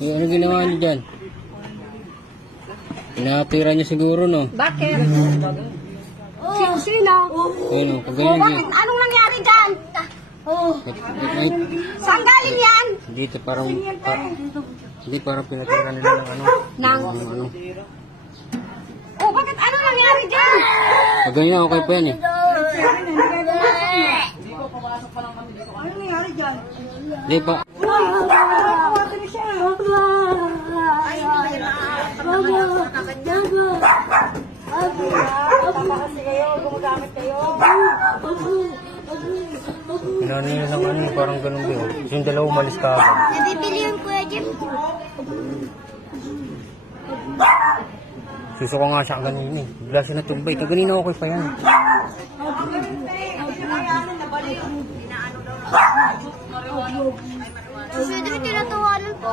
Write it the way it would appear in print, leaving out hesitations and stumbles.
Eh, ano ginawa niyo dyan? Pinapira niyo siguro, no? Bakit? Sino? Ayun, Oh, bakit? Anong nangyari dyan? Saan galing yan? Dito parang, hindi parang pinatira nila ng ano. Nang? Ano. Oh, bakit? Ano nangyari dyan? Ganyan, okay pa yan eh. Ano nangyari dyan? Hindi pa. Pinano nyo lang ano, parang ganun ba yun. Yung dalawa umalis ka agad. Nabibili yung Kuya Jim. Susuko nga siya ganun eh. Bigla siya natumbay. Kaganina okay pa yan. Susunod, tinatawanan po.